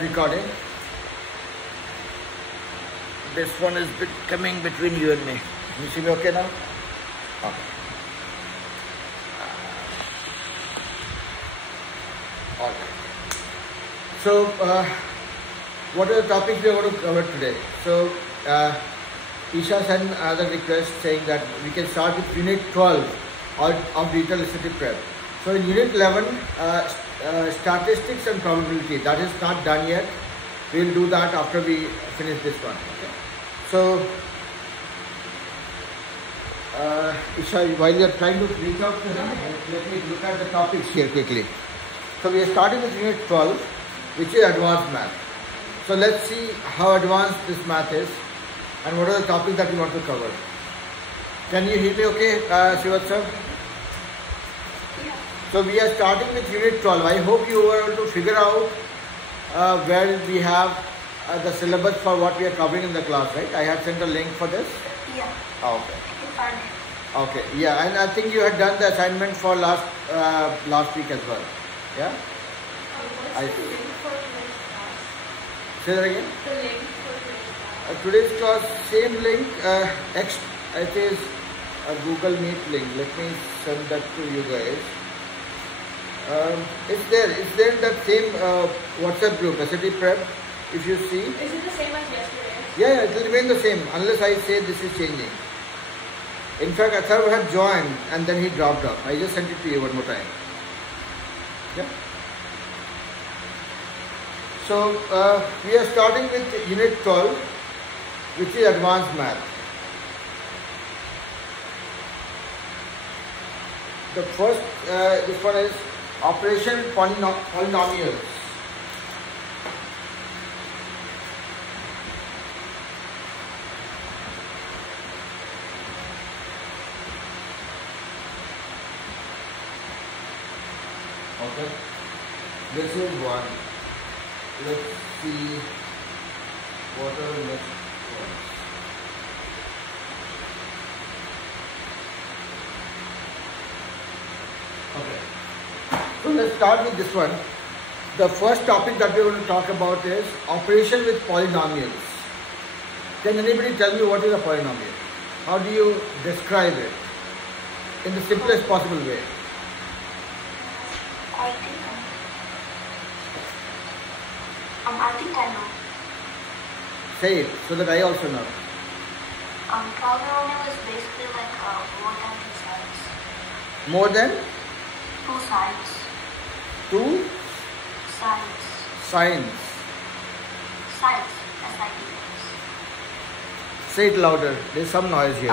start recording. This one is coming between you and me. Can you see me okay now? Okay. Alright. So, what are the topics we are going to cover today? So, Isha sent another request saying that we can start with Unit 12 of Digital Literacy Prep. So, in Unit 11, Statistics and Probability, that is not done yet. We will do that after we finish this one. Okay? So, Isha, while you are trying to reach out to him, let me look at the topics here quickly. So, we are starting with Unit 12, which is Advanced Math. So, let's see how advanced this math is and what are the topics that we want to cover. Can you hear me okay, Shivatsa? Yeah. So, we are starting with Unit 12. I hope you were able to figure out where we have the syllabus for what we are covering in the class, right? I had sent a link for this. Yeah. Okay. I can find it. Okay. Yeah, and I think you had done the assignment for last week as well. Yeah. What's the link for today's class? Say that again. The link for today's class. Today's class, same link. It is a Google Meet link. Let me send that to you guys. It's there. It's there in that same WhatsApp group, SAT Prep. If you see. Is it the same as yesterday? Yeah, it will remain the same unless I say this is changing. In fact, Athar had joined and then he dropped off. I just sent it to you one more time. Yeah. So, we are starting with Unit 12, which is Advanced Math. The first, this one is Operation Polynomials. Okay, this is one. Let's see what are the next ones. Okay, so let's start with this one. The first topic that we're going to talk about is operation with polynomials. Can anybody tell me what is a polynomial? How do you describe it in the simplest possible way? I think I know. Say it so that I also know. Polynomial is basically like More more than two sides. than Two sides. two Sides. signs. Sides. S-I-D-S. Say it louder. There's some noise here.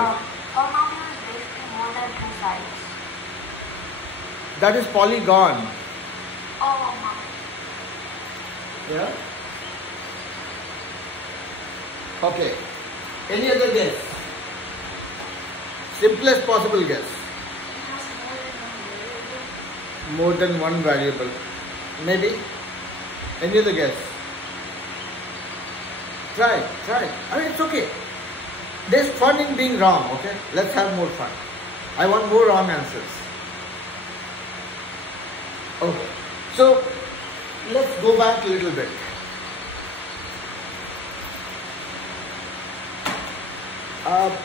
Polynomial is basically more than two sides. That is polygon. Oh my. Yeah. Okay. Any other guess? Simplest possible guess. It has More than one variable. Maybe. Any other guess? Try. I mean, it's okay. There's fun in being wrong, okay? Let's have more fun. I want more wrong answers. Okay. So, let's go back a little bit.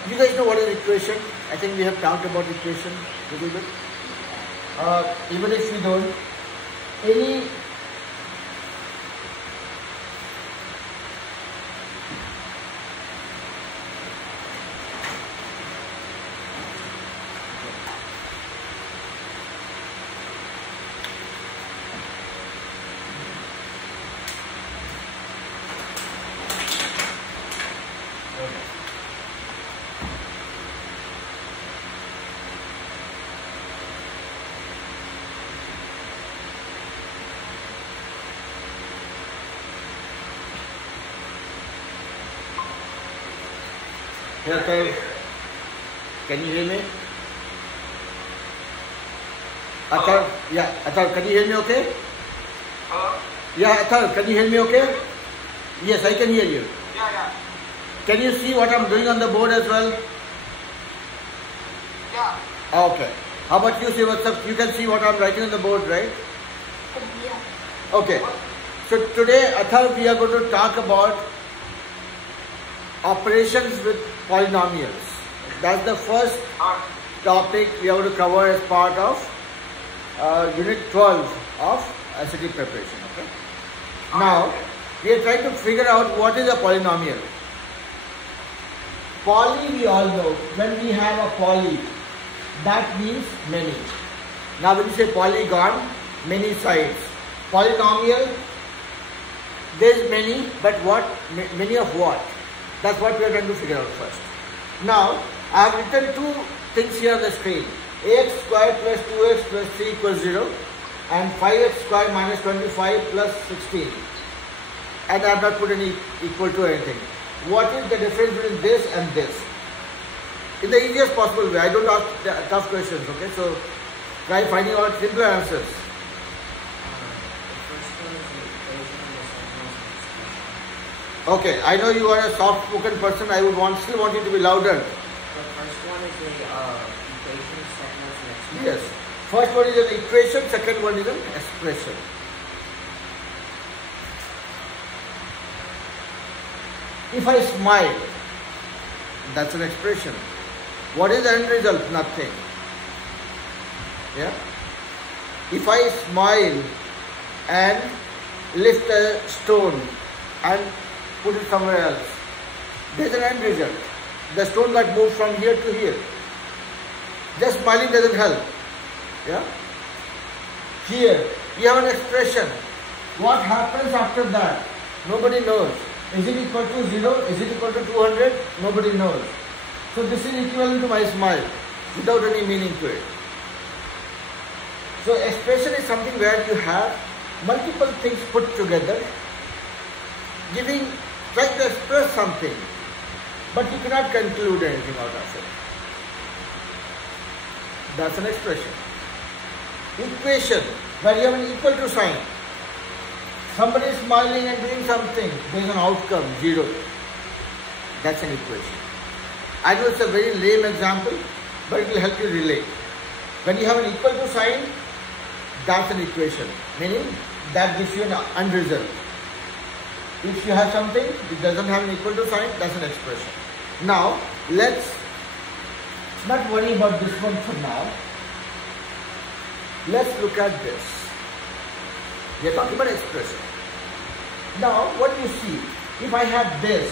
You guys know what is equation? I think we have talked about equation a little bit. Even if we don't, any Here, Athar, can you hear me? Athar, yeah, Athar, can you hear me okay? Hello? Yeah, Athar, can you hear me okay? Yes, I can hear you. Yeah. Can you see what I'm doing on the board as well? Yeah. Okay. How about you, Shivatsa? You can see what I'm writing on the board, right? Yeah. Okay. So today, Athar, we are going to talk about operations with polynomials. That's the first topic we are going to cover as part of Unit 12 of SAT preparation. Okay. Now, we are trying to figure out what is a polynomial. Poly, we all know, when we have a poly, that means many. Now when you say polygon, many sides. Polynomial, there's many, but what? Many of what? That's what we are trying to figure out first. Now, I have written two things here on the screen. Ax squared plus 2x plus 3 equals 0 and 5x squared minus 25 plus 16. And I have not put any equal to anything. What is the difference between this and this? In the easiest possible way. I don't ask tough questions, okay? So, try finding out simpler answers. Okay, I know you are a soft-spoken person. I would still want you to be louder. The first one is the equation, second one is an expression. Yes. First one is an equation, second one is an expression. If I smile, that's an expression. What is the end result? Nothing. Yeah? If I smile and lift a stone and put it somewhere else, there's an end result. The stone got moved from here to here. Just smiling doesn't help. Yeah? Here, we have an expression. What happens after that? Nobody knows. Is it equal to 0? Is it equal to 200? Nobody knows. So this is equivalent to my smile without any meaning to it. So expression is something where you have multiple things put together, trying to express something, but you cannot conclude anything out of it. That's an expression. Equation, where you have an equal to sign. Somebody is smiling and doing something, there is an outcome, 0. That's an equation. I know it's a very lame example, but it will help you relate. When you have an equal to sign, that's an equation, meaning that gives you an end result. If you have something, it doesn't have an equal to sign, that's an expression. Now, let's not worry about this one for now. Let's look at this. We are talking about expression. Now, what you see, if I have this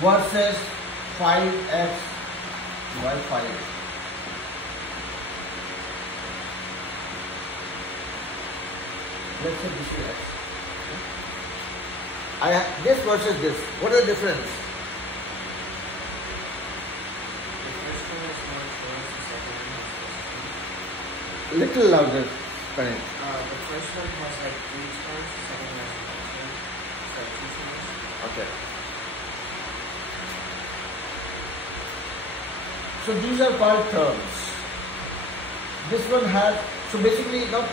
versus 5x by 5. Let's say this is x. I have this versus this. What is the difference? The first one is more choice, the second one has less choice. Little louder, Pranay. The first one has like 3 choice, the second one has 1 choice. It's like 2 choice. Okay. So these are called terms. This one has, so basically now,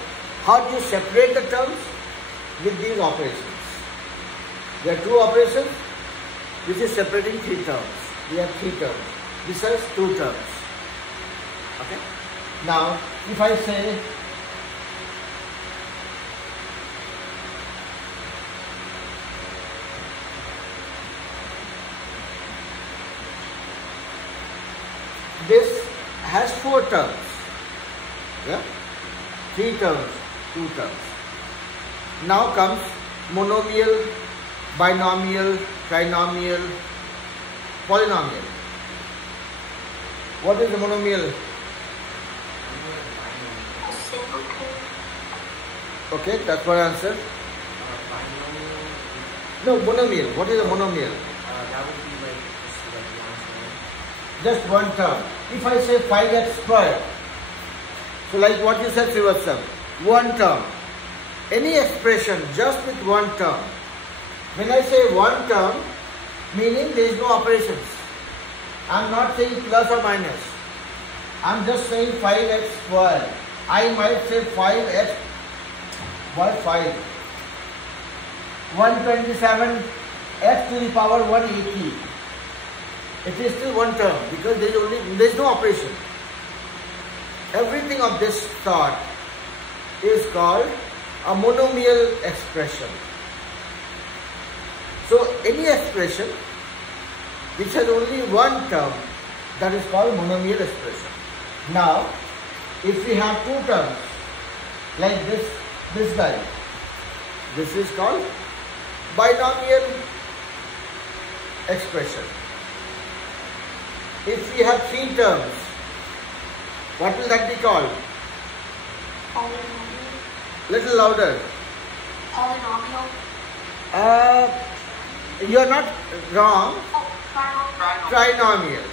how do you separate the terms? With these operations. There are 2 operations. This is separating 3 terms. We have 3 terms. This has 2 terms. Okay. Now, if I say this has 4 terms. Yeah? 3 terms, 2 terms. Now comes monomial, binomial, trinomial, polynomial. What is the monomial? A single thing. Okay, that's my answer. Binomial, No, monomial. What is a monomial? that would be like Just one term. If I say 5x squared, so like what you said, Srivastava, one term. Any expression just with one term. When I say one term, meaning there is no operations. I am not saying plus or minus. I am just saying 5x squared. I might say 5x by 5. 127 x to the power 180. It is still one term because there is no operation. Everything of this sort is called a monomial expression. So any expression which has only one term, that is called monomial expression. Now, if we have two terms, like this guy, this is called binomial expression. If we have three terms, what will that be called? Polynomial. Little louder. Polynomial. You are not wrong. Oh, trinomial. Trinomial.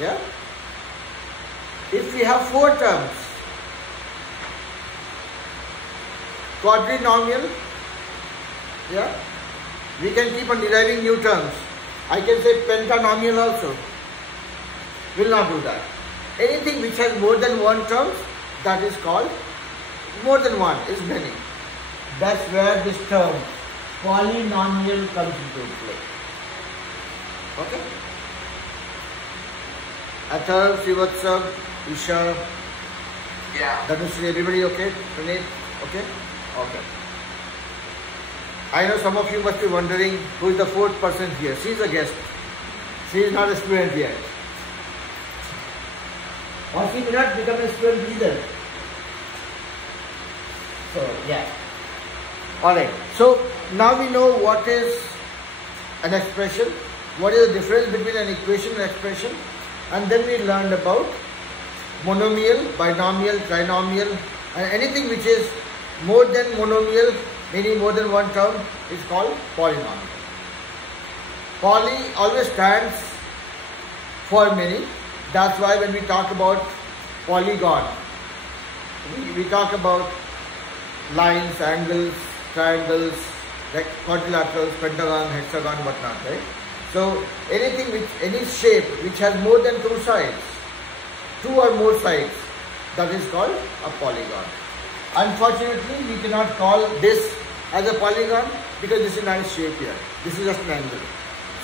Yeah. If we have four terms, quadrinomial. Yeah. We can keep on deriving new terms. I can say pentanomial also. Will not do that. Anything which has more than one term, that is called more than one, is many. That's where this term polynomial comes into play. Okay? Athar, Srivatsa, Isha, Yeah. Dhanushri, everybody okay? Praneet, okay? Okay. I know some of you must be wondering who is the fourth person here. She is a guest. She is not a student yet. Or she may not become a student either. So, yeah. Alright. So, now we know what is an expression, what is the difference between an equation and expression, and then we learned about monomial, binomial, trinomial, and anything which is more than monomial, meaning more than one term, is called polynomial. Poly always stands for many. That's why when we talk about polygon, we talk about lines, angles, triangles, like quadrilaterals, pentagon, hexagon, whatnot, right? So anything which, any shape which has more than two sides, two or more sides, that is called a polygon. Unfortunately, we cannot call this as a polygon because this is not a shape here. This is just an angle.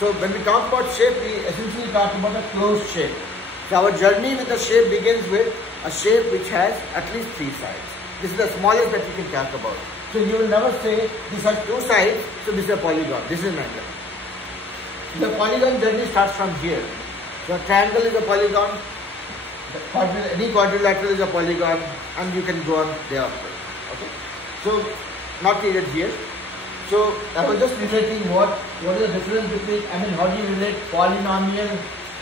So when we talk about shape, we essentially talk about a closed shape. So our journey with the shape begins with a shape which has at least three sides. This is the smallest that we can talk about. So you will never say this has two sides, so this is a polygon. This is an angle. The polygon journey starts from here. So a triangle is a polygon, any quadrilateral is a polygon, and you can go on thereafter. Okay? So not needed here. So I was just relating what is the difference between, how do you relate polynomial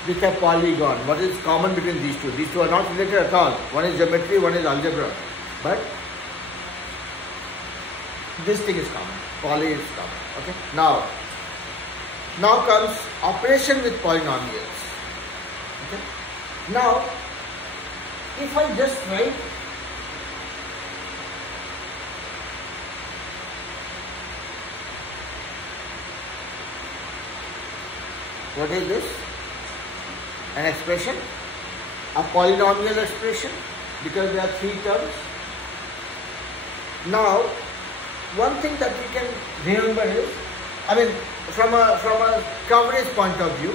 with a polygon? What is common between these two? These two are not related at all. One is geometry, one is algebra. But this thing is common. Poly is common. Okay? Now comes operation with polynomials. Okay? Now, if I just write what is this? An expression, a polynomial expression, because there are three terms. Now, one thing that we can remember is, from a coverage point of view,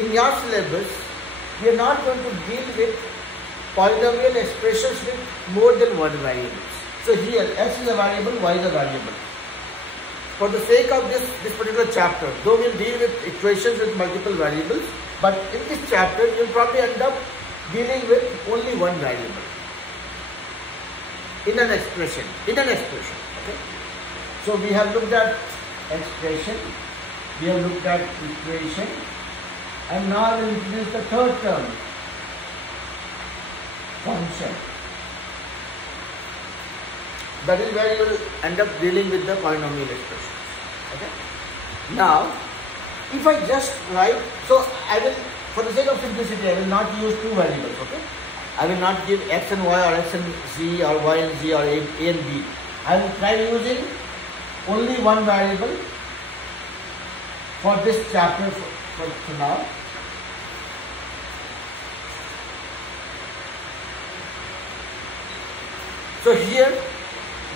in your syllabus, we are not going to deal with polynomial expressions with more than one variable. So here, x is a variable, y is a variable. For the sake of this particular chapter, though we will deal with equations with multiple variables, but in this chapter, you will probably end up dealing with only one variable in an expression. Okay? So we have looked at expression, we have looked at equation, and now we will introduce the third term, function. That is where you will end up dealing with the polynomial expressions. Okay? Now, if I just write, so I will, for the sake of simplicity, I will not use two variables. Okay? I will not give x and y or x and z or y and z or a and b. I will try using only one variable for this chapter for now. So here,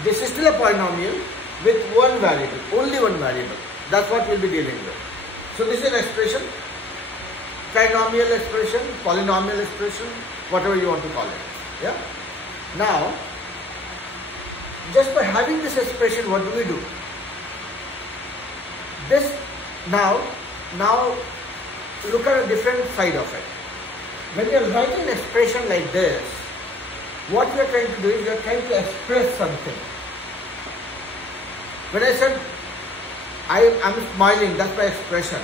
this is still a polynomial with one variable, only one variable. That's what we'll be dealing with. So this is an expression, trinomial expression, polynomial expression, whatever you want to call it. Yeah. Now, just by having this expression, what do? This now look at a different side of it. When you are writing an expression like this, what you are trying to do is you are trying to express something. When I said I'm smiling, that's my expression.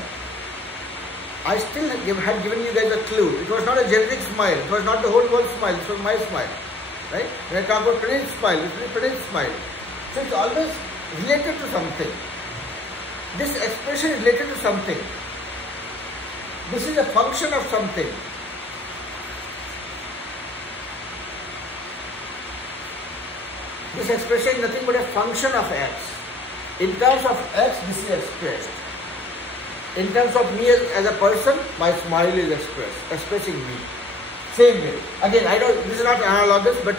I still had given you guys a clue. It was not a generic smile. It was not the whole world smile. It was my smile. Right? When I talk about Pranit's smile, it is Pranit's smile. So it's always related to something. This expression is related to something. This is a function of something. This expression is nothing but a function of x. In terms of x, this is expressed. In terms of me as a person, my smile is expressing me. Same way. Again, I don't. This is not analogous, but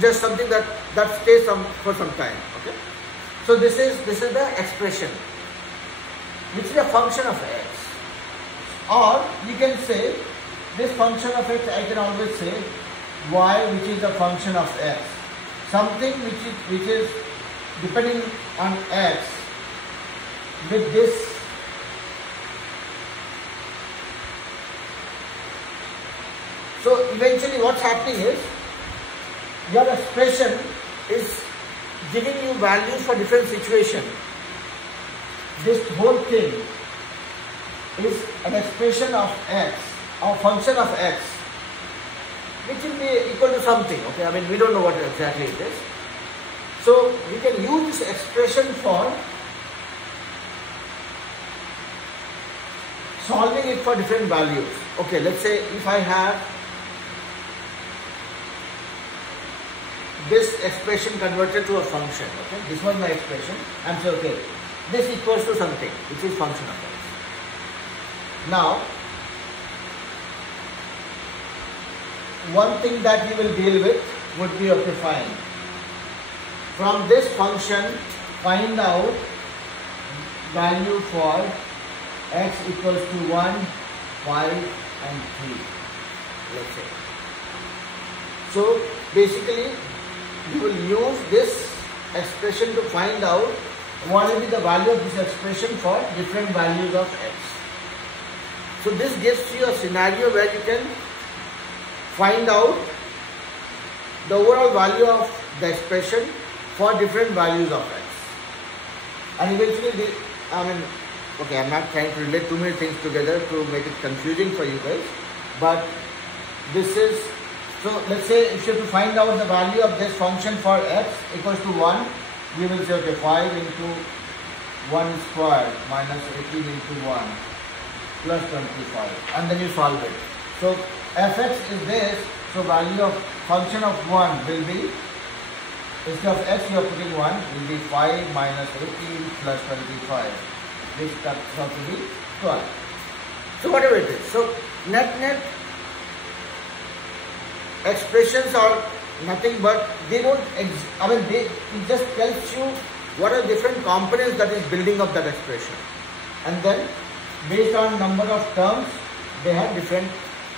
just something that stays for some time. Okay. So this is the expression, which is a function of x. Or you can say this function of x. I can always say y, which is a function of x. Something which is depending on x with this. So eventually what's happening is your expression is giving you values for different situations. This whole thing is an expression of x or function of x, which will be equal to something. Okay, I mean we don't know what exactly it is. So we can use this expression for solving it for different values. Okay, let's say if I have this expression converted to a function, okay, this was my expression, I'm saying okay, this equals to something which is function of x. Now, one thing that you will deal with would be, okay, fine, from this function find out value for x equals to 1, 5 and 3, let's say. So basically you will use this expression to find out what will be the value of this expression for different values of x. So this gives you a scenario where you can find out the overall value of the expression for different values of x. And eventually, okay, I'm not trying to relate too many things together to make it confusing for you guys, but this is. So let's say if you have to find out the value of this function for x equals to 1, you will say, okay, 5 into 1 squared minus 18 into 1 plus 25, and then you solve it. So fx is this, so value of function of 1 will be, instead of x you are putting 1, will be 5 minus 18 plus 25, which comes out to be 12. So whatever it is. So net expressions are nothing but they don't. It just tells you what are different components that is building up that expression, and then based on number of terms they have different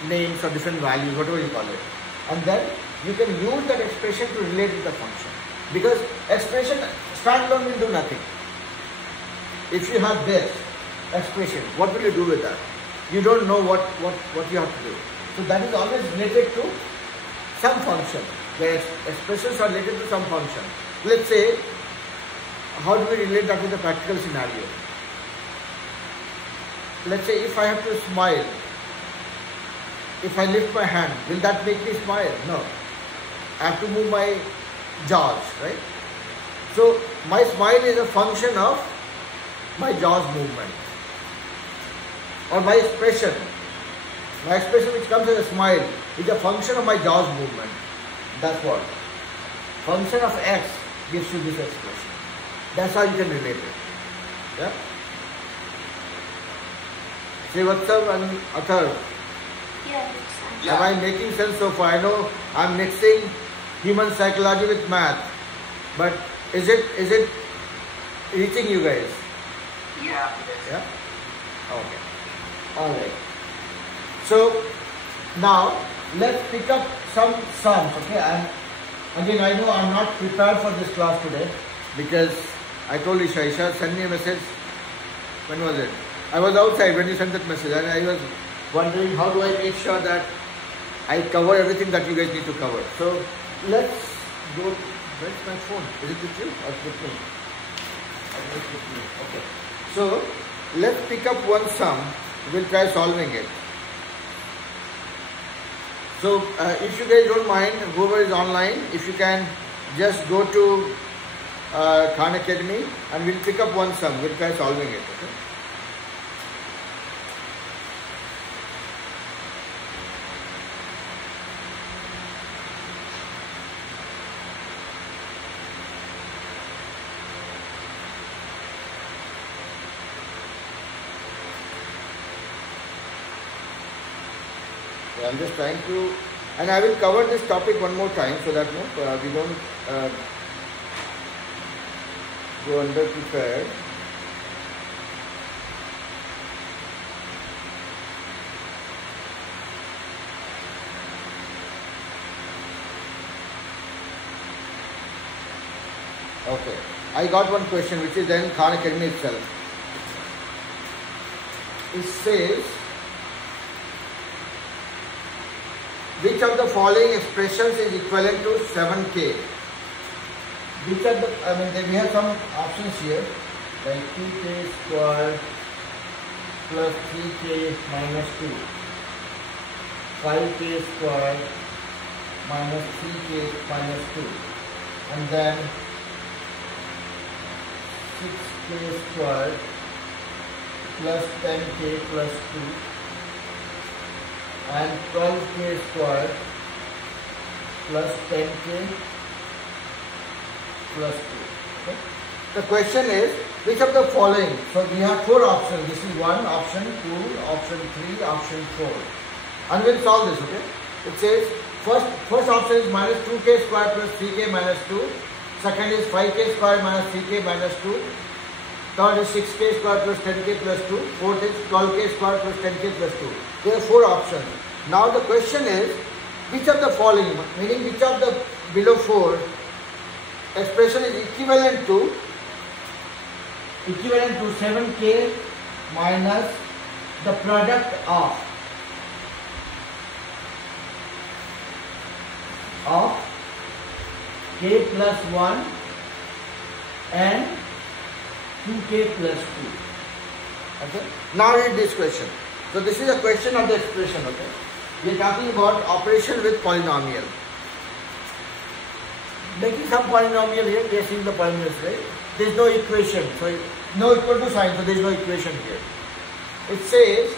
names or different values, whatever you call it, and then you can use that expression to relate with the function, because expression standalone will do nothing. If you have this expression, what will you do with that? You don't know what you have to do. So that is always related to some function. The expressions are related to some function. Let's say, how do we relate that with a practical scenario? Let's say if I have to smile, if I lift my hand, will that make me smile? No. I have to move my jaws, right? So my smile is a function of my jaws movement, or my expression. My expression which comes as a smile is a function of my jaws movement. That's what. Function of x gives you this expression. That's how you can relate it. Yeah? Srivatsam and Athar. Yeah. Am I making sense so far? I know I'm mixing human psychology with math, but is it reaching you guys? Yeah. Yeah? Okay. Alright. So now let's pick up some sums. Okay, and again I know I'm not prepared for this class today because I told Isha, send me a message When was it? I was outside when you sent that message, and I was wondering how do I make sure that I cover everything that you guys need to cover. So let's go. Where's my phone? Is it with you or with me? It's with me. Okay. So let's pick up one sum. We'll try solving it. So if you guys don't mind, whoever is online, if you can just go to Khan Academy and we'll pick up one sum. We'll try solving it. Okay. I'm just trying to, and I will cover this topic one more time so that we don't go under prepared. Okay, I got one question which is then Khan Academy itself. It says, which of the following expressions is equivalent to 7k? Which of the, we have some options here, like 2k squared plus 3k minus 2, 5k squared minus 3k minus 2, and then 6k squared plus 10k plus 2, and 12k squared plus 10k plus 2. Okay. The question is, which of the following? So we have four options. This is one, option 2, option 3, option 4. And we'll solve this, okay? It says, first option is minus 2k squared plus 3k minus 2. Second is 5k squared minus 3k minus 2. Third is 6k squared plus 10k plus 2. Fourth is 12k squared plus 10k plus 2. There are four options. Now the question is, which of the following, meaning which of the below four expression is equivalent to 7k minus the product of k plus 1 and 2k plus 2. Okay. Now read this question. So this is a question of the expression. Okay. We are talking about operation with polynomial. Making some polynomial here, we are seeing the polynomials, right? There is no equation, so no equal to sign, so there is no equation here. It says,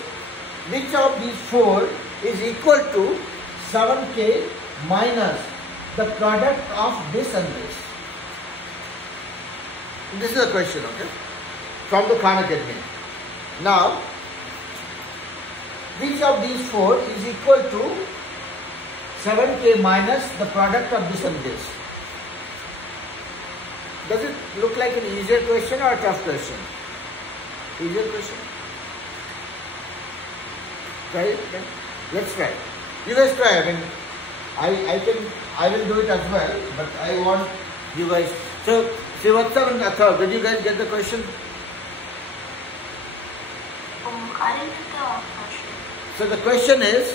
which of these four is equal to 7k minus the product of this and this? This is a question, okay? From the Khan Academy. Now, which of these four is equal to 7k minus the product of this and this? Does it look like an easier question or a tough question? Easier question? Try it? Okay. Let's try. You guys try. I will do it as well, but I want you guys. So, Srivatsam and Athar, did you guys get the question? I didn't get the question. So the question is,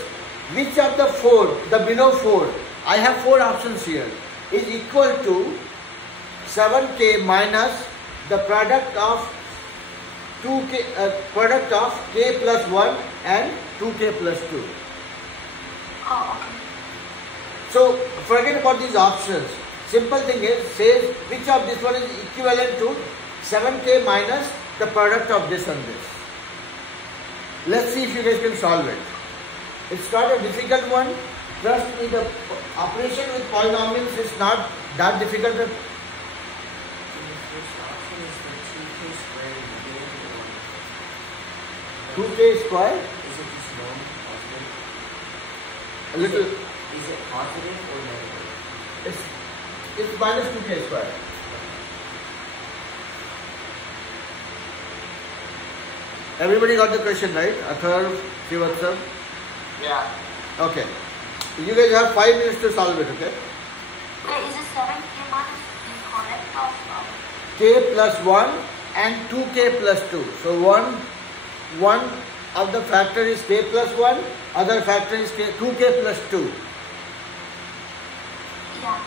which of the four, the below four, I have four options here, is equal to 7k minus the product of 2k, product of k plus 1 and 2k plus 2. Oh, okay. So forget about these options. Simple thing is, says which of this one is equivalent to 7k minus the product of this and this. Let's see if you guys can solve it. It's not a difficult one. Trust me, the operation with polynomials is not that difficult. The first option is the 2k squared divided by 1. 2k square? Is it just known positive? A little. Is it positive or negative? It's minus 2k square. Everybody got the question right? Athar, Srivatsam? Yeah. Okay. You guys have 5 minutes to solve it, okay? Wait, is it 7k minus the product of K plus 1 and 2k plus 2. So one of the factor is k plus 1, other factor is 2k plus 2. Yeah.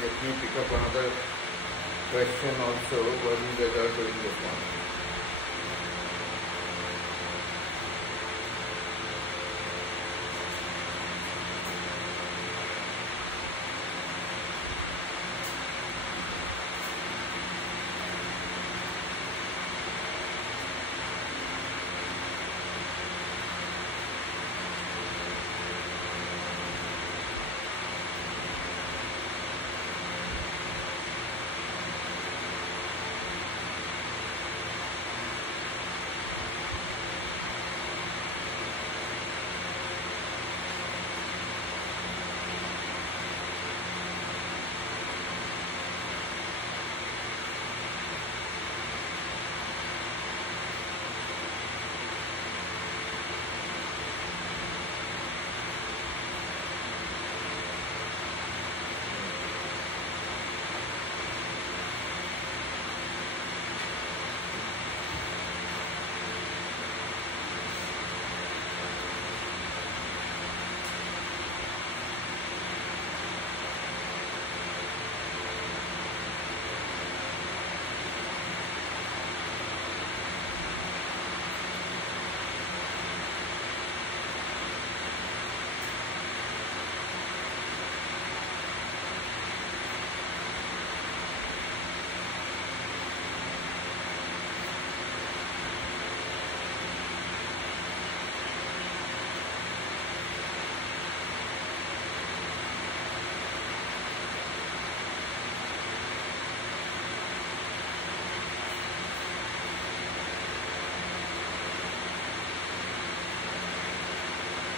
Let me pick up another question also while you guys are doing this one.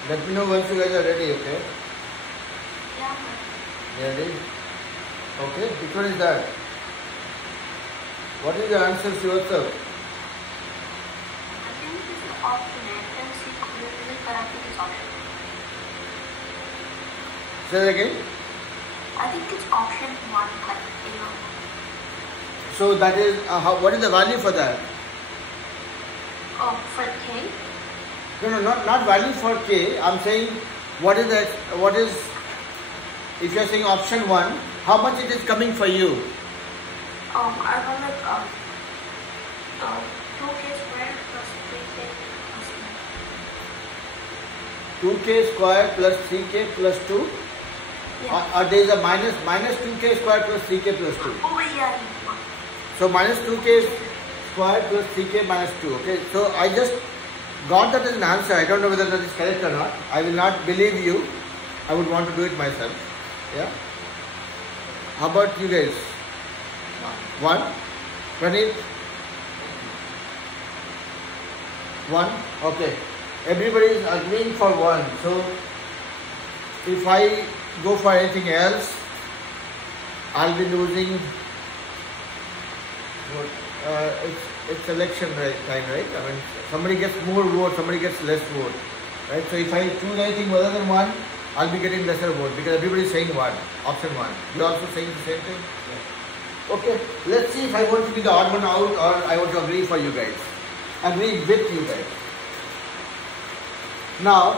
Let me know once you guys are ready, okay? Yeah. Ready? Okay, which one is that? What is the answer to yourself? I think it's an option A. Then C clearly correct with this option. Say that again. I think it's option 1, like A. So that is, what is the value for that? Oh, for K? No, not value for k. I'm saying what is, if you're saying option 1, how much it is coming for you? I want like 2k squared plus 3k plus 2k square plus 3k plus 2? Yeah. Or there is a minus 2k square plus 3k plus 2. Oh, yeah. So minus 2k square plus 3k minus 2. Okay, so I just got that as an answer. I don't know whether that is correct or not. I will not believe you. I would want to do it myself. Yeah. How about you guys? 1? 20? 1? Okay. Everybody is agreeing for 1. So if I go for anything else, I'll be losing. It's election time, right? I mean, somebody gets more vote, somebody gets less vote, right? So if I choose anything other than 1, I'll be getting lesser vote because everybody is saying 1, option 1. You also saying the same thing? Yes. Okay, let's see if I want to be the odd one out or I want to agree for you guys. Agree with you guys. Now,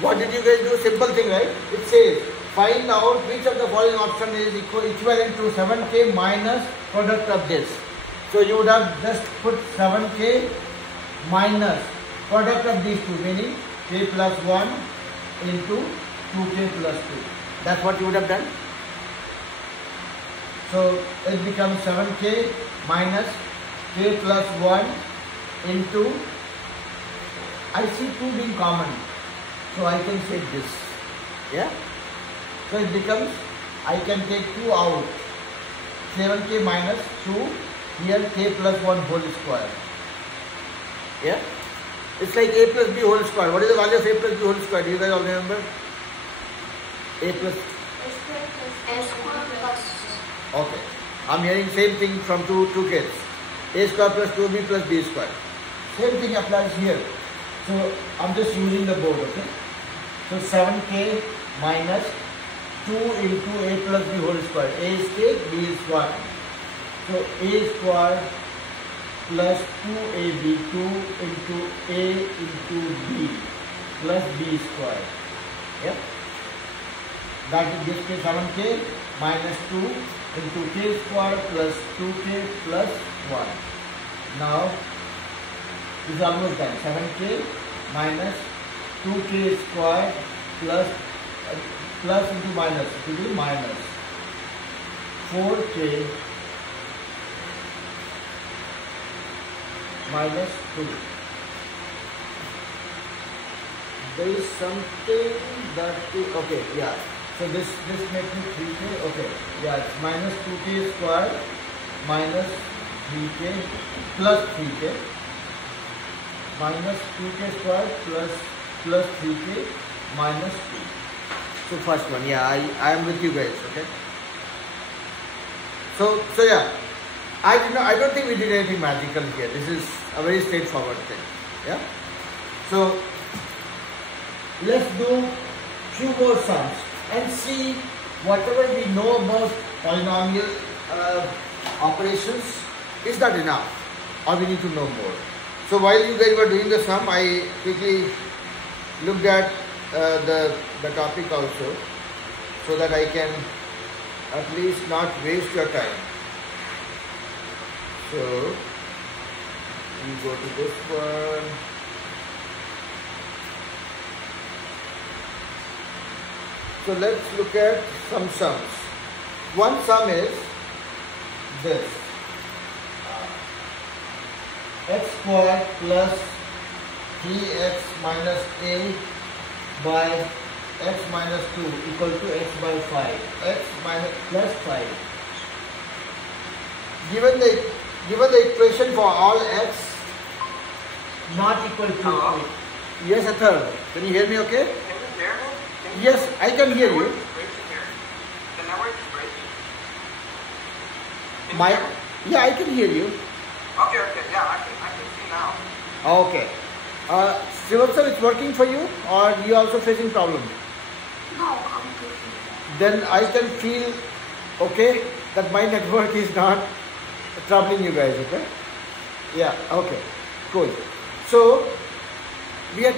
what did you guys do? Simple thing, right? It says, find out which of the following option is equivalent to 7k minus product of this. So you would have just put 7k minus product of these two, meaning k plus 1 into 2k plus 2. That's what you would have done. So it becomes 7k minus k plus 1 into, I see 2 being common, so I can take this. Yeah. So it becomes, I can take 2 out. 7k minus 2, here k plus 1 whole square. Yeah? It's like a plus b whole square. What is the value of a plus b whole square? Do you guys all remember? A plus. A square plus. Okay. I'm hearing same thing from two kids. A square plus 2b plus b square. Same thing applies here. So I'm just using the board, okay? So 7k minus 2 into a plus b whole square. A is k, b is square. So a square plus 2ab, 2 into a into b plus b square. Yep. That gives me 7k minus 2 into k square plus 2k plus 1. Now, this is almost done. 7k minus 2k square plus into minus. It will be minus 4k minus 2. There is something that okay, yeah. So this makes me 3k. Okay, yeah, it's minus 2k square minus 3k plus 3k minus 2k square plus 3k minus 2. So first one, yeah, I am with you guys. Okay. So yeah. I don't think we did anything magical here. This is a very straightforward thing. Yeah. So let's do few more sums and see whatever we know about polynomial operations. Is that enough, or we need to know more? So while you guys were doing the sum, I quickly looked at the topic also, so that I can at least not waste your time. So we go to this one. So let's look at some sums. One sum is this. X squared plus 3x minus a by x minus 2 equal to x by 5. X minus plus 5. Given the equation for all x not equal to... Hello? Yes, Athar. Can you hear me okay? Can you hear me? Yes, I can hear you. The network is breaking. Can you My, hear me? yeah, I can hear you. Okay, yeah, I can see now. Okay. Srivatsar, it's working for you, or you also facing problem? No, I'm good. Then I can feel okay that my network is not troubling you guys. Okay. Yeah. Okay. Cool. So we had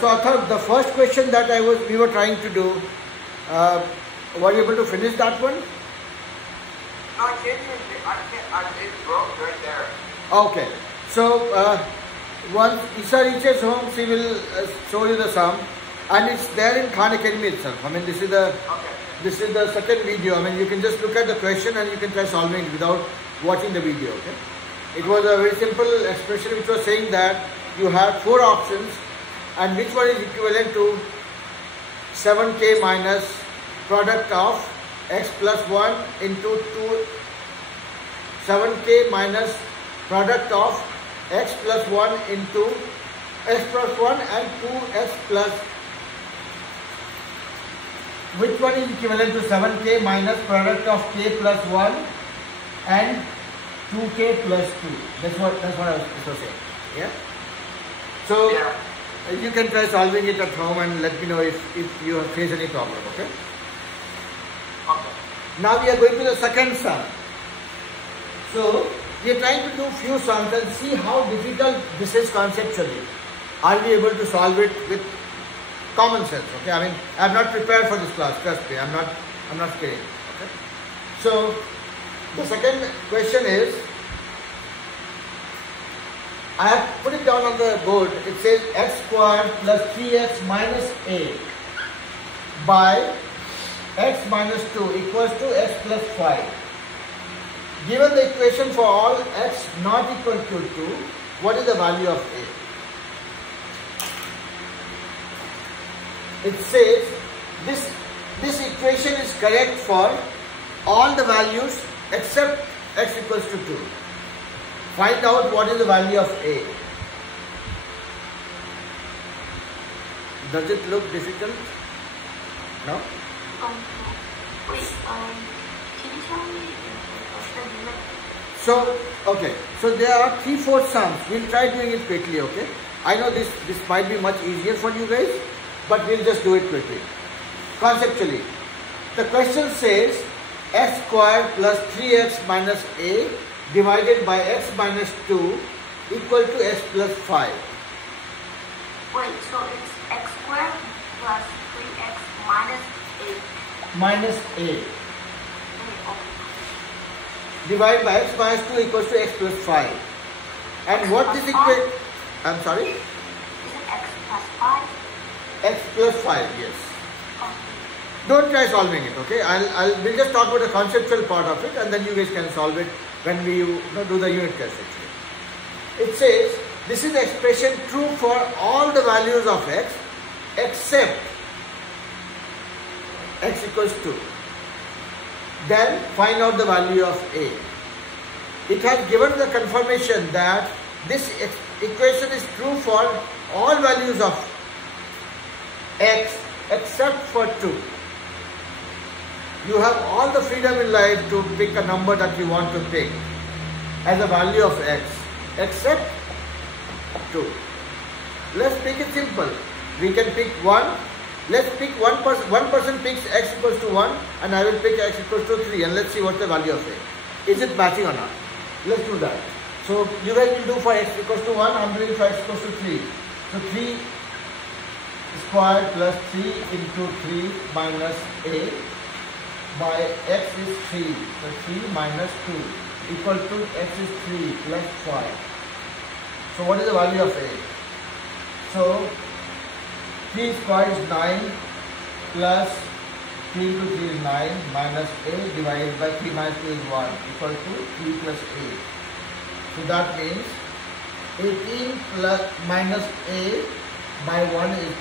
so Athar, the first question that we were trying to do. Were you able to finish that one? No, I can't even. It broke right there. Okay. So once Isha reaches home, she will show you the sum, and it's there in Khan Academy itself. I mean, this is the second video. I mean, you can just look at the question and you can try solving it without watching the video. Okay. It was a very simple expression which was saying that you have 4 options, and which one is equivalent to 7k minus product of x plus 1 into 7k minus product of x plus 1 into x plus 1 and 2x plus. Which one is equivalent to 7k minus product of k plus 1 and 2k plus 2? That's what I was saying. Yeah. So Yeah. you can try solving it at home and let me know if you face any problem. Okay. Okay. Now we are going to the second sum. So we are trying to do few sums and see how difficult this is conceptually. Are we able to solve it with common sense? Okay. I mean, I am not prepared for this class. Trust me. I'm not kidding. Okay. So the second question is, I have put it down on the board. It says x squared plus 3x minus a by x minus 2 equals to x plus 5. Given the equation for all x not equal to 2, what is the value of a? It says this equation is correct for all the values except x equals to 2. Find out what is the value of a. Does it look difficult? No? Wait, can you tell me the limit? So, okay. So there are 3/4 sums. We'll try doing it quickly, okay? I know this might be much easier for you guys, but we'll just do it quickly. Conceptually, the question says x squared plus 3x minus a divided by x minus 2 equal to x plus 5. Wait, so it's x squared plus 3x minus 8. Minus a Okay. divided by x minus 2 equals to x plus 5. And what this equation... I'm sorry? Is it x plus 5? X plus 5, yes. Oh. Don't try solving it, okay? We'll just talk about the conceptual part of it, and then you guys can solve it when we do the unit test actually. It says this is the expression true for all the values of x except x equals 2. Then find out the value of a. It has given the confirmation that this equation is true for all values of x except for 2. You have all the freedom in life to pick a number that you want to pick as a value of x except 2. Let's make it simple. We can pick 1. Let's pick one person picks x equals to 1 and I will pick x equals to 3, and let's see what the value of a. Is it matching or not? Let's do that. So you guys will do for x equals to 1, I'm doing for x equals to 3. So 3 squared plus 3 into 3 minus a by x is 3. So 3 minus 2 equal to x is 3 plus 5. So what is the value of a? So 3 squared is 9 plus 3 into 3 is 9 minus a divided by 3 minus 2 is 1 equal to 3 plus a. So that means 18 plus minus a by 1 is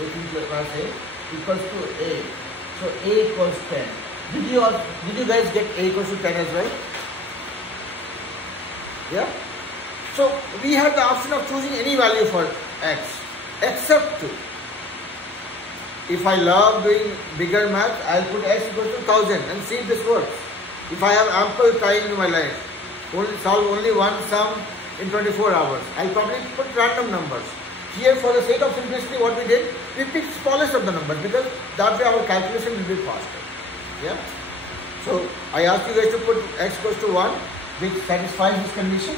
18 plus a equals to a. So a equals 10. Did you guys get a equals to 10 as well? Yeah? So we have the option of choosing any value for x except 2. If I love doing bigger math, I'll put x equals to 1000 and see if this works. If I have ample time in my life, solve only one sum in 24 hours, I'll probably put random numbers. Here, for the sake of simplicity, what we did, we picked smallest of the numbers because that way our calculation will be faster. Yeah. So I asked you guys to put x equals to 1, which satisfies this condition,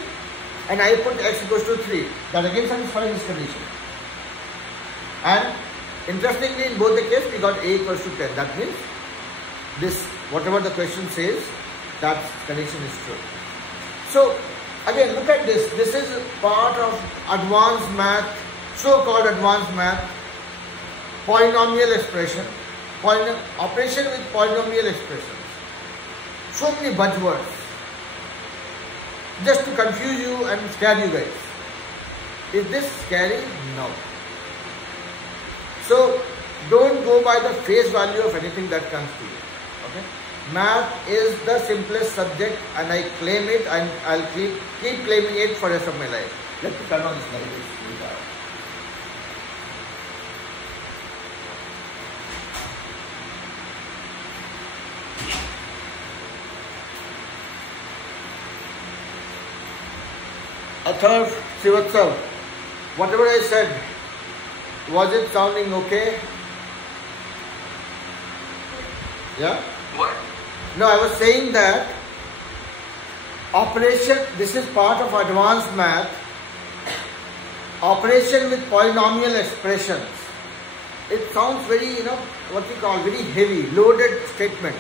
and I put x equals to 3, that again satisfies this condition. And interestingly, in both the cases, we got a equals to 10. That means this, whatever the question says, that condition is true. So again, look at this. This is part of advanced math, so-called advanced math, polynomial expression, operation with polynomial expressions. So many buzzwords, just to confuse you and scare you guys. Is this scary? No. So don't go by the face value of anything that comes to you. Okay? Math is the simplest subject, and I claim it, and I'll keep claiming it for the rest of my life. Let me turn on this light. Atharv Srivatsav, whatever I said, was it sounding okay? Yeah? What? No, I was saying that operation, this is part of advanced math, operation with polynomial expressions. It sounds very, what we call very heavy, loaded statement.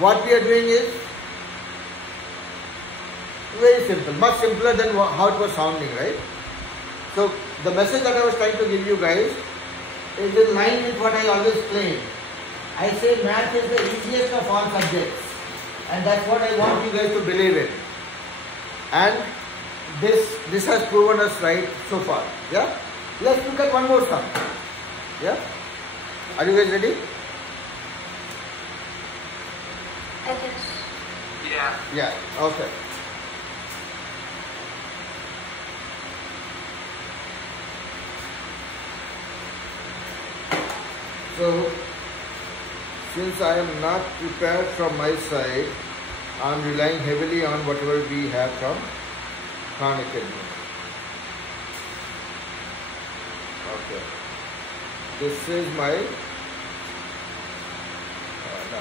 What we are doing is very simple, much simpler than how it was sounding, right? So the message that I was trying to give you guys is in line with what I always claim. I say math is the easiest of all subjects, and that's what I want you guys to believe in. And this has proven us right so far. Yeah? Let's look at one more sum. Yeah? Are you guys ready? I guess. Yeah. Yeah, okay. So since I am not prepared from my side, I am relying heavily on whatever we have from Khan Academy. Okay. This is my no.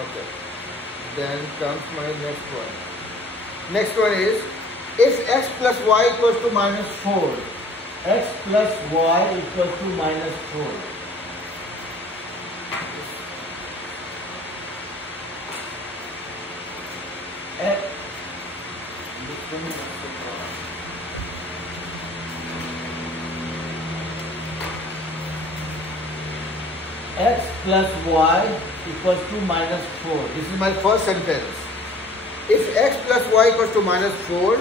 Okay. Then comes my next one. Next one is, if x plus y equals to minus 4, x plus y equals to minus 4. X plus y equals to minus 4. This is my first sentence. If x plus y equals to minus 4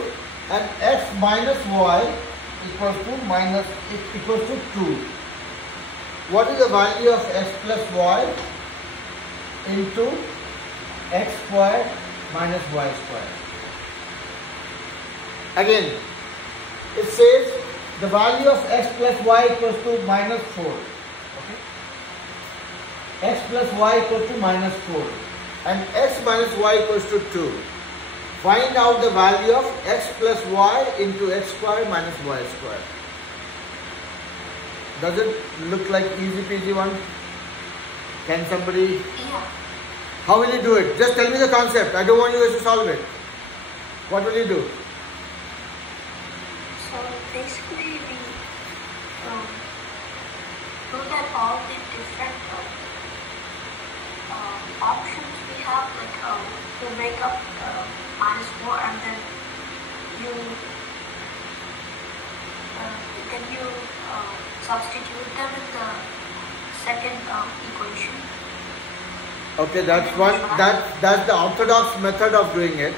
and x minus y equals to 2. What is the value of x plus y into x squared minus y squared? Again, it says the value of x plus y equals to minus 4. Okay? X plus y equals to minus 4 and x minus y equals to 2. Find out the value of x plus y into x squared minus y squared. Does it look like easy peasy one? Can somebody? Yeah. How will you do it? Just tell me the concept. I don't want you guys to solve it. What will you do? So basically we look at all the different options we have, like to make up minus 4, and then you substitute them in the second equation. Okay, that's one. That's the orthodox method of doing it.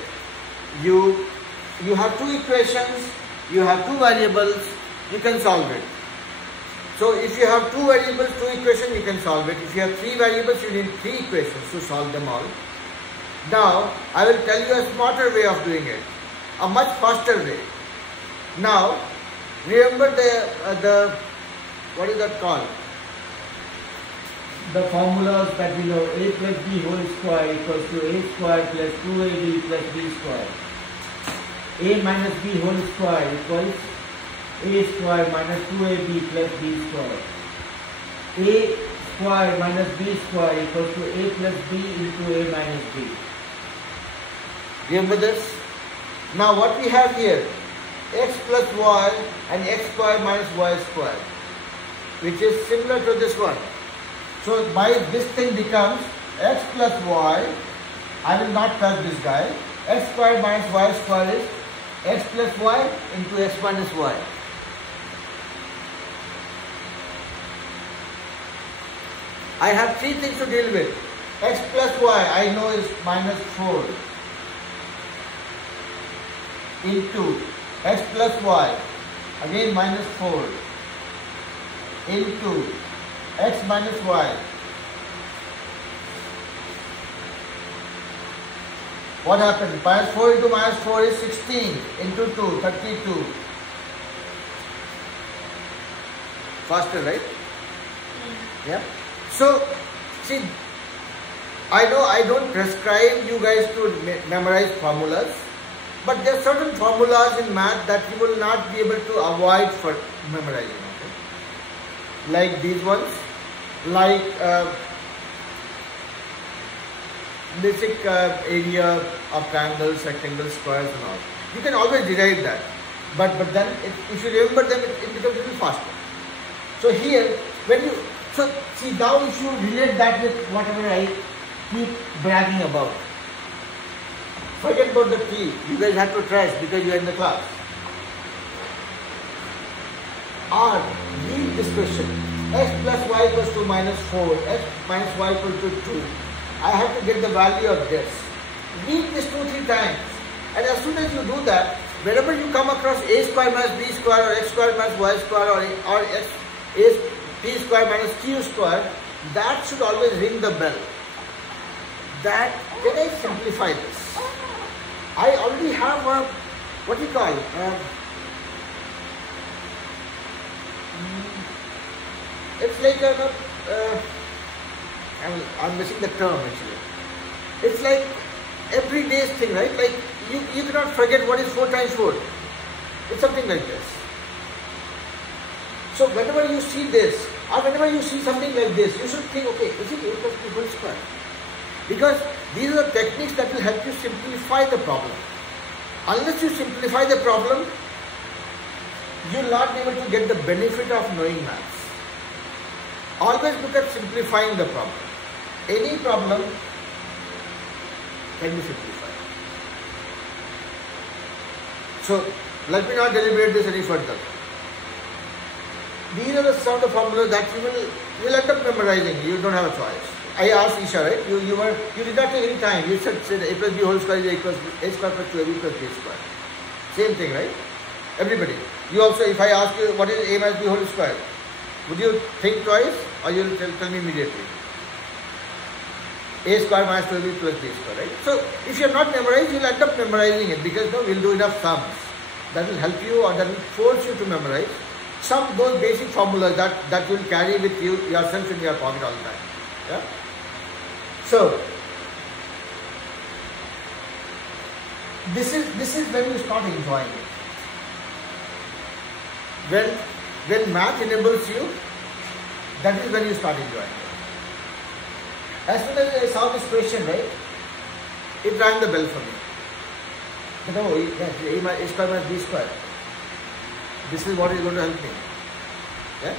You have two equations. You have two variables. You can solve it. So if you have two variables, two equations, you can solve it. If you have three variables, you need three equations to solve them all. Now, I will tell you a smarter way of doing it, a much faster way. Now, remember the what is that called? The formulas that we know: a plus b whole square equals to a square plus 2ab plus b square. A minus b whole square equals a square minus 2ab plus b square. A square minus b square equals to a plus b into a minus b. Remember this? Now what we have here, x plus y and x square minus y square, which is similar to this one. So this thing becomes x plus y, I will not touch this guy, x square minus y square is x plus y into x minus y. I have three things to deal with. X plus y I know is minus 4 into x plus y, again minus 4 into x minus y. What happened? Minus 4 into minus 4 is 16 into 2, 32. Faster, right? Yeah. So, see, I know I don't prescribe you guys to memorize formulas, but there are certain formulas in math that you will not be able to avoid for memorizing. Okay? Like these ones, like basic area of triangles, rectangles, squares and all. You can always derive that, but then if you remember them, it becomes a little faster. So here, so see, now if you relate that with whatever I keep bragging about, forget about the T. You guys have to trust because you are in the class. Or leave this question. X plus y equals to minus 4. X minus y equals to 2. I have to get the value of this. Read this 2-3 times. And as soon as you do that, whenever you come across a square minus b square or x square minus y square or x is p square minus q square, that should always ring the bell. Can I simplify this? I already have a, what do you call, it's like I'm missing the term actually. It's like everyday's thing, right? Like you cannot forget what is 4 times 4. It's something like this. So whenever you see this, or whenever you see something like this, you should think, okay, is it a plus b whole square? Because these are the techniques that will help you simplify the problem. Unless you simplify the problem, you will not be able to get the benefit of knowing maths. Always look at simplifying the problem. Any problem can be simplified. So let me not deliberate this any further. These are the sort of formulas that you will end up memorizing. You don't have a choice. I asked Isha, right? You did not take any time. You said a plus b whole square is equals a square plus 2ab plus b square. Same thing, right? Everybody. You also, if I ask you what is a minus b whole square, would you think twice or you will tell me immediately? A square minus 2ab plus b square, right? So if you are not memorized, you will end up memorizing it because no, we will do enough sums. That will help you or that will force you to memorize those basic formulas that you will carry with you yourself in your pocket all the time. Yeah? So this is when you start enjoying it. When math enables you, that is when you start enjoying it. As soon as I saw this question, right, it rang the bell for me. But oh, yes, a square minus b square. This is what is going to help me. Yeah?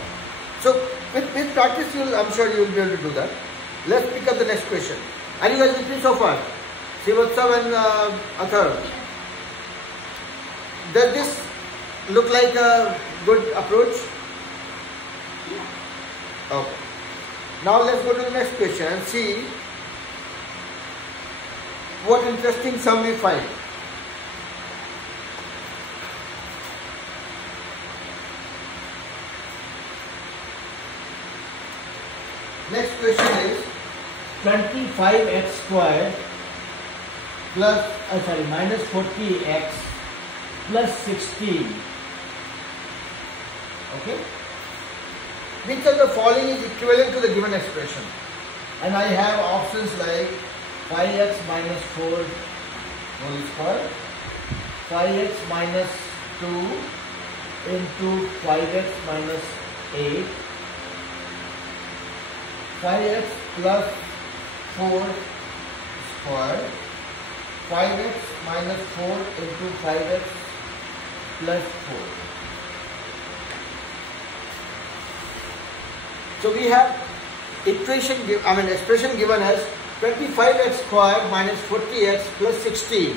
So with practice, I'm sure you will be able to do that. Let's pick up the next question. Are you guys with me so far? Srivatsav and Athar. Does this look like a good approach? Okay. Now let's go to the next question and see what interesting sum we find. Next question is 25x squared plus minus 40x plus 16. Okay. Which of the following is equivalent to the given expression? And I have options like 5x minus 4 whole square, 5x minus 2 into 5x minus 8, 5x plus 4 square, 5x minus 4 into 5x plus 4. So we have expression given as 25x squared minus 40x plus 16.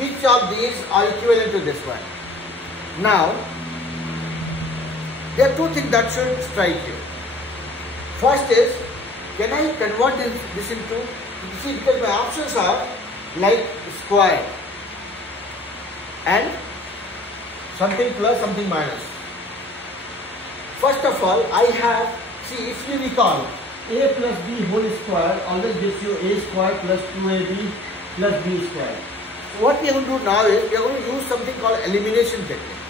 Which of these are equivalent to this one? Now, there are two things that should strike you. First is, can I convert this into, you see, because my options are like square and something plus, something minus. First of all, I have, see, if you recall, a plus b whole square always gives you a square plus 2ab plus b square. So what we are going to do now is, we are going to use something called elimination technique.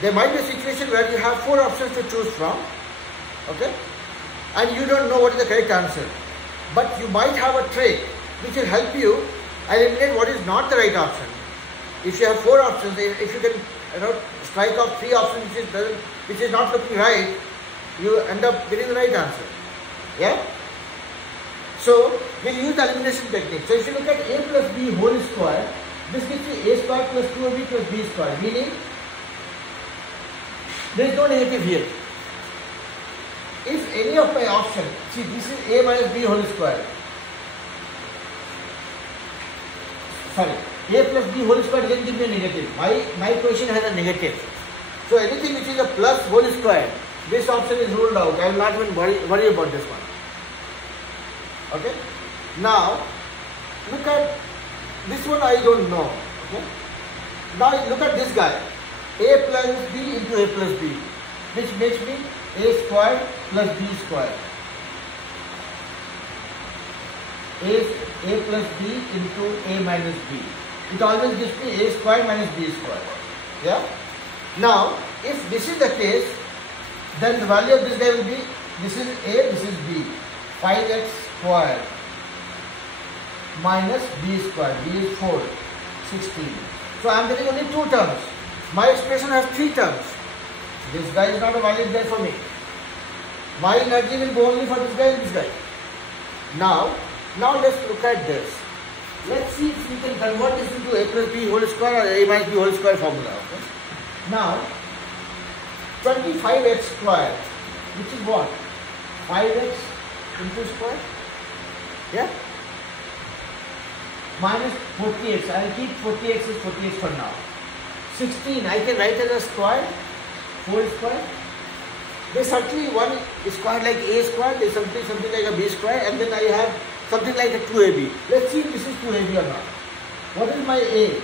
There might be a situation where you have 4 options to choose from, okay, and you don't know what is the correct answer. But you might have a trick which will help you eliminate what is not the right option. If you have 4 options, if you can strike off 3 options which is not looking right, you end up getting the right answer. Yeah? So we'll use the elimination technique. So if you look at a plus b whole square, this gives you a square plus 2ab plus b square, meaning there is no negative here. If any of my option, see, this is a minus b whole square. Sorry, a plus b whole square doesn't give me a negative. My equation has a negative. So anything which is a plus whole square, this option is ruled out. I will not even worry about this one. Okay. Now look at this one. I don't know. Okay. Now look at this guy. A plus b into a plus b, which makes me a square plus b square. a plus b into a minus b. It always gives me a square minus b square. Yeah. Now, if this is the case, then the value of this guy will be, this is a, this is b. 5x square minus b square. b is 4, 16. So I am getting only 2 terms. My expression has 3 terms. This guy is not a valid guy for me. My energy will go only for this guy and this guy. Now let's look at this. Let's see if we can convert this into a plus b whole square or a minus b whole square formula. Okay? Now, 25x square, which is what? 5x into square. Yeah? Minus 40x. I will keep 40x as 40x for now. 16, I can write as a square, 4 square. There's certainly one square like a square, there's something like a b square, and then I have something like a 2ab. Let's see if this is 2ab or not. What is my a?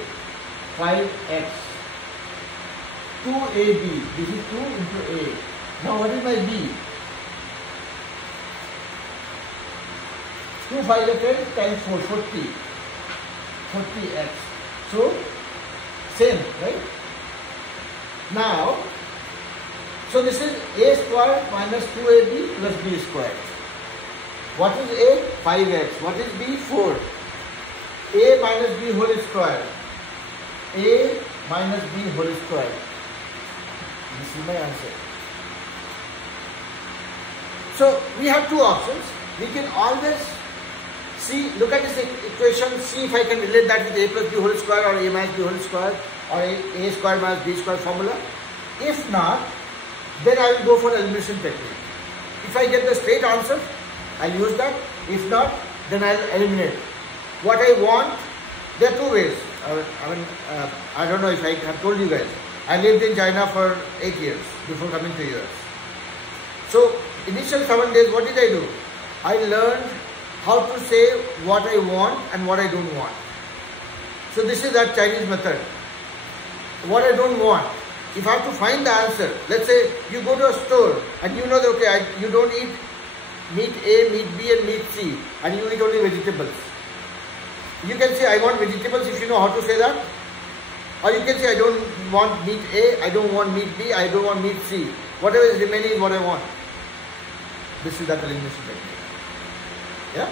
5x. 2ab. This is 2 into a. Now what is my b? 2 5 is 10 times 4, 40. 40x. So, same, right? Now, so this is a square minus 2ab plus b square. What is a? 5x. What is b? 4. A minus b whole square. A minus b whole square. This is my answer. So we have 2 options. We can always see, look at this equation, see if I can relate that with a plus b whole square or a minus b whole square or a square minus b square formula. If not, then I will go for elimination technique. If I get the straight answer, I'll use that. If not, then I'll eliminate. What I want, there are 2 ways. I don't know if I have told you guys. I lived in China for 8 years before coming to US. So, initial 7 days, what did I do? I learned how to say what I want and what I don't want. So, this is that Chinese method. What I don't want. If I have to find the answer, let's say you go to a store and you know that, okay, you don't eat meat A, meat B and meat C, and you eat only vegetables. You can say, I want vegetables if you know how to say that. Or you can say, I don't want meat A, I don't want meat B, I don't want meat C. Whatever is remaining is what I want. This is that elimination technique. Yeah?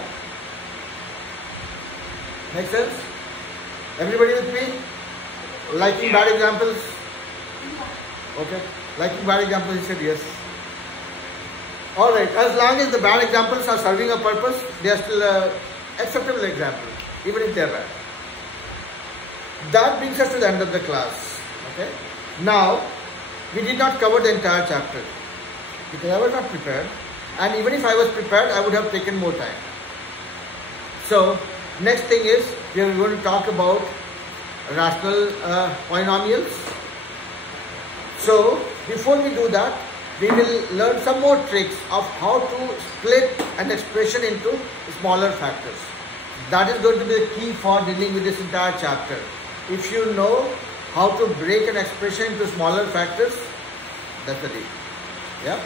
Make sense? Everybody with me? Liking bad examples? Okay. Liking bad examples, he said yes. Alright, as long as the bad examples are serving a purpose, they are still an acceptable example, even if they are bad. That brings us to the end of the class. Okay. Now, we did not cover the entire chapter because I was not prepared, and even if I was prepared, I would have taken more time. So, next thing is we are going to talk about rational polynomials. So, before we do that, we will learn some more tricks of how to split an expression into smaller factors. That is going to be the key for dealing with this entire chapter. If you know how to break an expression into smaller factors, that's the deal. Yeah.